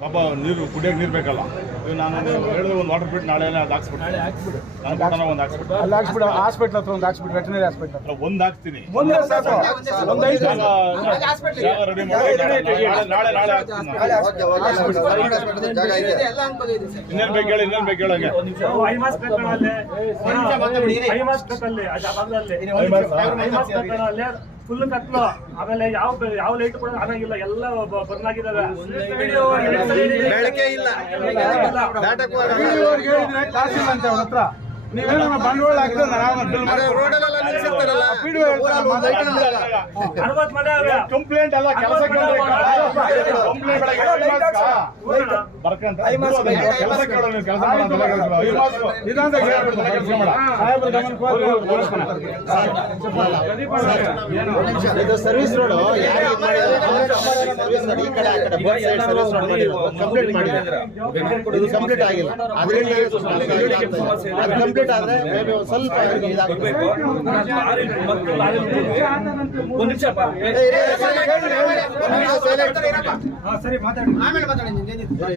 ಪಾಪ ನೀರು ಕುಡಿಯೋಕೆ ನೀರು ಬೇಕಲ್ಲ. ನಾನು ಹೇಳಿದ್ರೆ ಒಂದು ವಾಟರ್ ಬಿಟ್ಟು ನಾಳೆ ಅದು ಹಾಕ್ಸ್ಬಿಟ್ಟು ನಾನು ಕೂಡ ಒಂದು ಹಾಕ್ಸ್ಬಿಟ್ಟು ಅಲ್ಲಿ ಹಾಕ್ಸ್ಬಿಡು. ಹಾಸ್ಪಿಟ್ಲ್ ಹತ್ರ ಒಂದು ಹಾಕ್ಸ್ಬಿಟ್ಟು, ವೆಟನರಿ ಹಾಸ್ಪಿಟ್ಲ್ ಹತ್ರ ಒಂದು ಹಾಕ್ತೀನಿ. ಒಂದೇ ಸಾಕು. ಒಂದು 5 ಜಾಗ ರೆಡಿ ಮಾಡಿ ನಾಳೆ ಹಾಕ್ತೀನಿ. ಇನ್ನೇನು ಬೇಕು ಹೇಳಿ, ಇನ್ನೇನು ಬೇಕು ಹೇಳಂಗೆ. ಫುಲ್ ಕತ್ಲು. ಆಮೇಲೆ ಯಾವ ಲೈಟ್ ಕೂಡ ಆಗಿಲ್ಲ, ಎಲ್ಲ ಬರ್ನ್ ಆಗಿದಾವೆ. ಬೆಳಕೆ ಇಲ್ಲ. ಕಾಸಿಲ್ಲ ಅಂತ ಅವ್ರ ಹತ್ರ. ನೀವೇನೋ ಬಂಡವಾಳ ಹಾಕಿದ್ರೆ ನಾನು ಬಿಲ್ ಮಾಡಿ ರೋಡಲ್ಲೆಲ್ಲ ನಿಲ್ಸಿರ್ತಾರಲ್ಲ, ಕಂಪ್ಲೇಂಟ್ ಎಲ್ಲ ಕೆಲಸ ಇದು ಸರ್ವಿಸ್ ರೋಡ್ ಈ ಕಡೆ ಆ ಕಡೆ ಬೋತ್ ಸೈಡ್ ಸರ್ವಿಸ್ ರೋಡ್ ಮಾಡಿರೋದು ಕಂಪ್ಲೀಟ್ ಮಾಡಿದ್ದಾರೆ. ಇದು ಕಂಪ್ಲೀಟ್ ಆಗಿಲ್ಲ. ಅದರಿಂದ ಅದು ಕಂಪ್ಲೀಟ್ ಆದ್ರೆ ಮೇಬಿ ಒಂದು ಸ್ವಲ್ಪ ಇದಾಗುತ್ತೆ. ಸರಿ ಮಾತಾಡಿ.